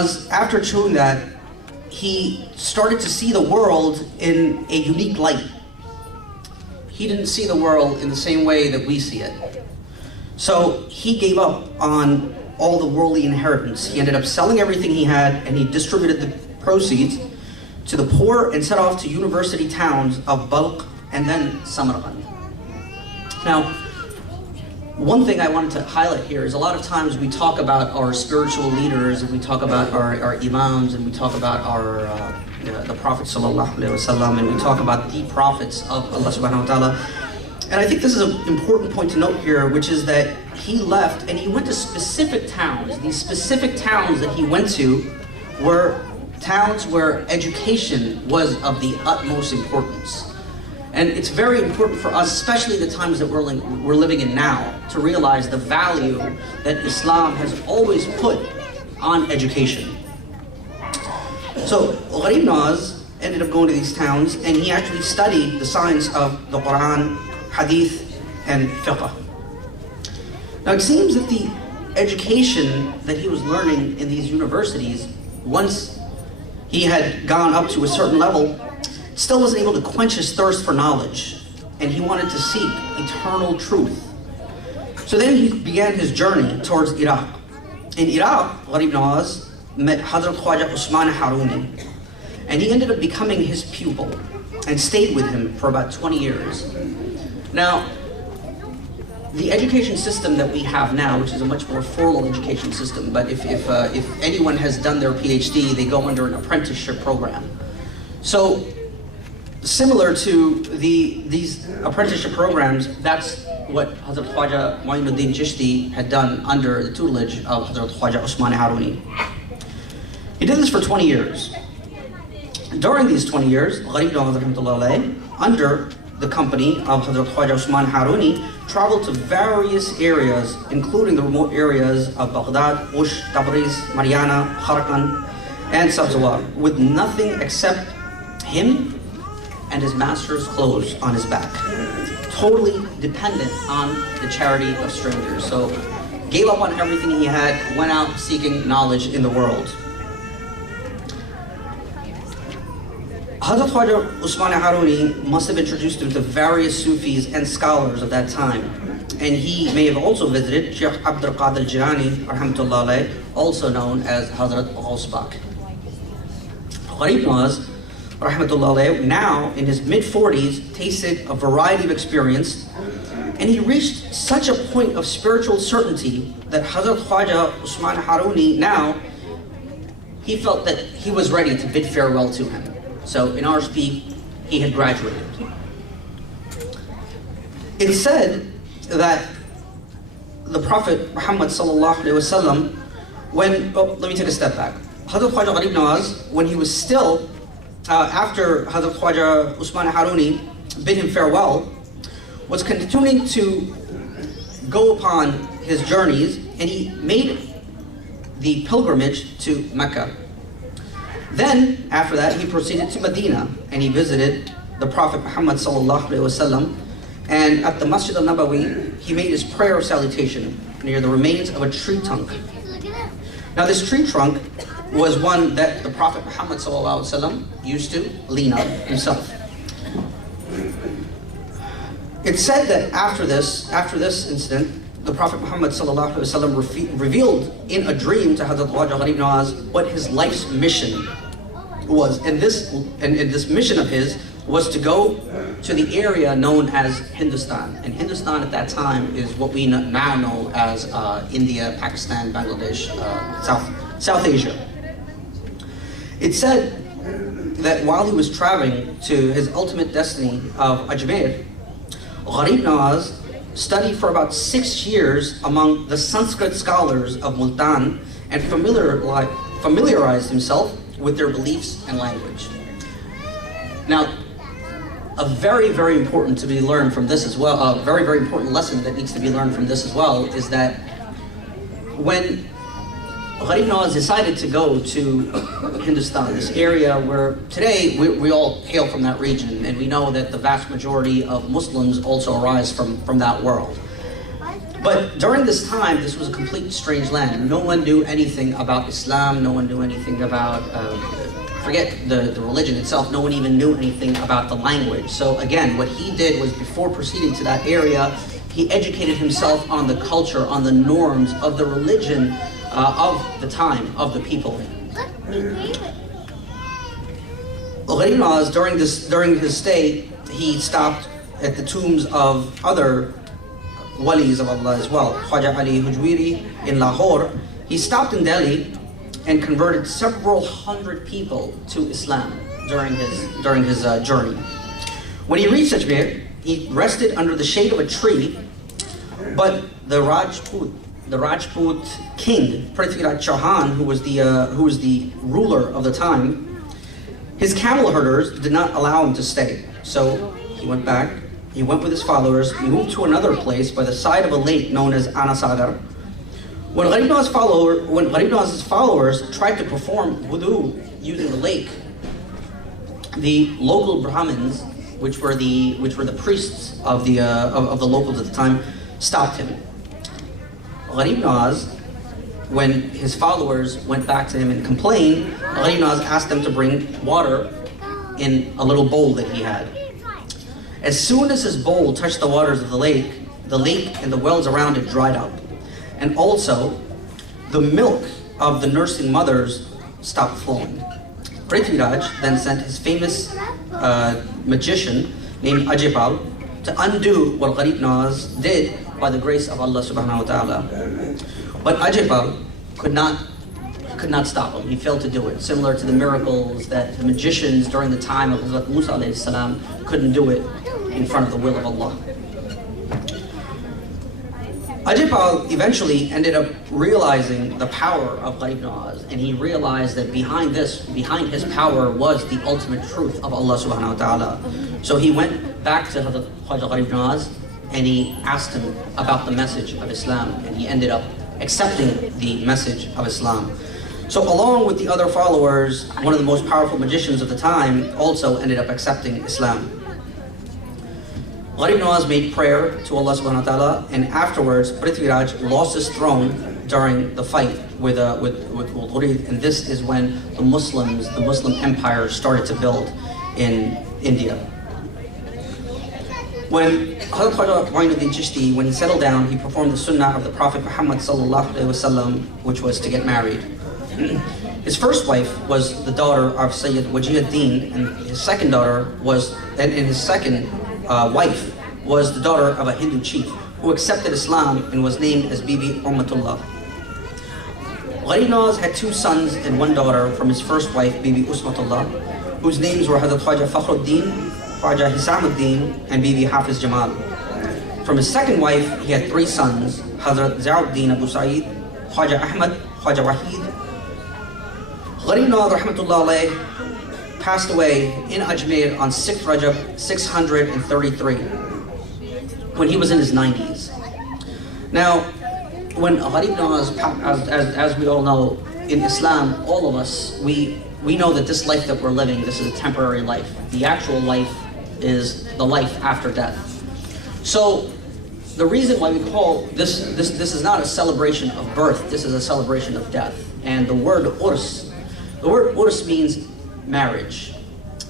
Nawaz, after chewing that, he started to see the world in a unique light. He didn't see the world in the same way that we see it. So he gave up on all the worldly inheritance. He ended up selling everything he had, and he distributed the proceeds to the poor and set off to university towns of Balkh and then Samarkand. Now, one thing I wanted to highlight here is a lot of times we talk about our spiritual leaders, and we talk about our imams, and we talk about the Prophet sallallahu alaihi wasallam, and we talk about the prophets of Allah subhanahu wa ta'ala. And I think this is an important point to note here, which is that he left and he went to specific towns. These specific towns that he went to were towns where education was of the utmost importance. And it's very important for us, especially the times that we're living in now, to realize the value that Islam has always put on education. So Gharib Nawaz ended up going to these towns, and he actually studied the science of the Quran, Hadith, and Fiqh. Now it seems that the education that he was learning in these universities, once he had gone up to a certain level, still wasn't able to quench his thirst for knowledge, and he wanted to seek eternal truth. So then he began his journey towards Iraq. In Iraq, Gharib Nawaz met Hazrat Khawaja Usman Haruni, and he ended up becoming his pupil and stayed with him for about 20 years. Now, the education system that we have now, which is a much more formal education system, but if anyone has done their PhD, they go under an apprenticeship program. So, similar to these apprenticeship programs, that's what Hazrat Khawaja Mu'inuddin Chishti had done under the tutelage of Hazrat Khawaja Usman Haruni. He did this for 20 years. During these 20 years, Gharib Nawaz, under the company of Hazrat Khawaja Usman Haruni, traveled to various areas, including the remote areas of Baghdad, Ush, Tabriz, Mariana, Kharkan, and Sabzawar, with nothing except him and his master's clothes on his back. Totally dependent on the charity of strangers. So, gave up on everything he had, went out seeking knowledge in the world. Hazrat Khawaja Usman Haruni must have introduced him to various Sufis and scholars of that time. And he may have also visited Sheikh Abdul Qadir Jilani, rahmatullah alayh, also known as Hazrat Ghausbak. Gharib Nawaz, rahmatullah alayh, now in his mid-40s, tasted a variety of experience, and he reached such a point of spiritual certainty that Hazrat Khawaja Usman Haruni now, he felt that he was ready to bid farewell to him. So in our speak, he had graduated. It's said that the Prophet Muhammad sallallahu alaihi wasallam, let me take a step back. Hazrat Khawaja Gharib Nawaz, when he was still, after Hazrat Khawaja Usman Haruni bid him farewell, was continuing to go upon his journeys, and he made the pilgrimage to Mecca. Then, after that, he proceeded to Medina, and he visited the Prophet Muhammad sallallahu alaihi wasallam, and at the Masjid al-Nabawi, he made his prayer of salutation near the remains of a tree trunk. Now this tree trunk was one that the Prophet Muhammad sallallahu alaihi wasallam used to lean on himself. It's said that after this incident, the Prophet Muhammad sallallahu alaihi wasallam revealed in a dream to Hazrat Khawaja Gharib Nawaz what his life's mission was, and this mission of his was to go to the area known as Hindustan. And Hindustan at that time is what we now know as India, Pakistan, Bangladesh, South Asia. It said that while he was traveling to his ultimate destiny of Ajmer, Gharib Nawaz studied for about 6 years among the Sanskrit scholars of Multan and familiarized himself with their beliefs and language. Now, a very, very important to be learned from this as well, a very, very important lesson that needs to be learned from this as well, is that when Gharib Nawaz decided to go to Hindustan, this area where today we all hail from that region, and we know that the vast majority of Muslims also arise from that world. But during this time, this was a complete strange land. No one knew anything about Islam. No one knew anything about, forget the religion itself, no one even knew anything about the language. So again, what he did was, before proceeding to that area, he educated himself on the culture, on the norms of the religion of the time, of the people. Gharib Nawaz, during his stay, he stopped at the tombs of other walis of Allah as well. Khawaja Ali Hujwiri in Lahore. He stopped in Delhi and converted several hundred people to Islam during his journey. When he reached Ajmer, he rested under the shade of a tree, but the Rajput king, Prithviraj Chauhan, who was the ruler of the time, his camel herders did not allow him to stay. So he went back, he went with his followers, he moved to another place by the side of a lake known as Anasagar. When Gharib Nawaz's followers tried to perform wudu using the lake, the local Brahmins, which were the priests of the locals at the time, stopped him. Gharib Nawaz, when his followers went back to him and complained, Gharib Nawaz asked them to bring water in a little bowl that he had. As soon as his bowl touched the waters of the lake and the wells around it dried up. And also, the milk of the nursing mothers stopped flowing. Prithviraj then sent his famous magician named Ajipal to undo what Gharib Nawaz did by the grace of Allah subhanahu wa ta'ala. But Ajipal could not stop him. He failed to do it. Similar to the miracles that the magicians during the time of Hazrat Musa alayhi salam couldn't do it in front of the will of Allah. Ajipal eventually ended up realizing the power of Gharib Nawaz, and he realized that behind his power was the ultimate truth of Allah subhanahu wa ta'ala. So he went back to Hazrat Khawaja Gharib Nawaz and he asked him about the message of Islam, and he ended up accepting the message of Islam. So along with the other followers, one of the most powerful magicians of the time also ended up accepting Islam. Gharib Nawaz made prayer to Allah subhanahu wa ta'ala, and afterwards Prithviraj lost his throne during the fight with Gharib, and this is when the Muslim empire started to build in India. When Hazrat Khawaja Muinuddin Chishti, when he settled down, he performed the sunnah of the Prophet Muhammad sallallahu alaihi wasallam, which was to get married. His first wife was the daughter of Sayyid Wajihuddin, and his second wife was the daughter of a Hindu chief who accepted Islam and was named as Bibi Ummatullah. Gharib Nawaz had two sons and one daughter from his first wife, Bibi Usmatullah, whose names were Hazrat Khawaja Fakhruddin, Khawaja Hisamuddin, and Bibi Hafiz Jamal. From his second wife, he had three sons, Hazrat Zauddin Abu Sa'id, Khawaja Ahmad, Khawaja Wahid. Gharib Nawaz rahmatullah alayh passed away in Ajmer on 6th Rajab 633 when he was in his 90s. Now, when Gharib Nawaz, as we all know, in Islam, all of us, we know that this life that we're living, this is a temporary life. The actual life is the life after death. So the reason why we call this is not a celebration of birth, this is a celebration of death. And the word urs means marriage.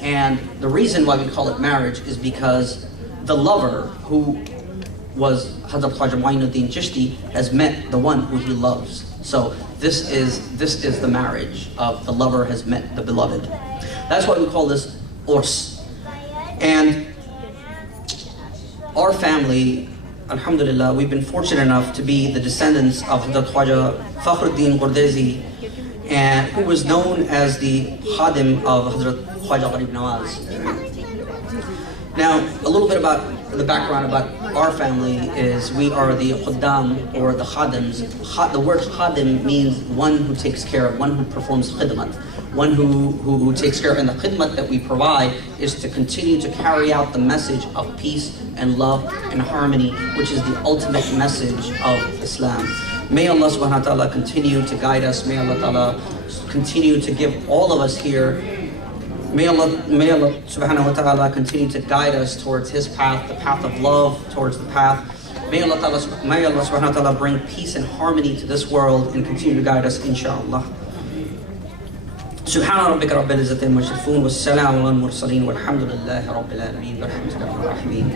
And the reason why we call it marriage is because the lover, who was Hazrat Khawaja Muinuddin Chishti, has met the one who he loves. So this is the marriage of the lover has met the beloved. That's why we call this urs. And our family, alhamdulillah, we've been fortunate enough to be the descendants of Hazrat Khawaja Fakhruddin Qurdezi, and who was known as the khadim of Hazrat Khawaja Gharib Nawaz. Now, a little bit about the background about our family is we are the khuddam, or the khadims. The word khadim means one who takes care of, one who performs khidmat, one who takes care of, and the khidmat that we provide is to continue to carry out the message of peace and love and harmony, which is the ultimate message of Islam. May Allah subhanahu wa ta'ala continue to guide us. May Allah ta'ala continue to give all of us here. May Allah subhanahu wa ta'ala continue to guide us towards His path, the path of love, towards the path May Allah subhanahu wa ta'ala bring peace and harmony to this world and continue to guide us, inshallah. سبحان ربك رب العزة عما يصفون والسلام على المرسلين والحمد لله رب العالمين برحمتك يا ارحم الراحمين.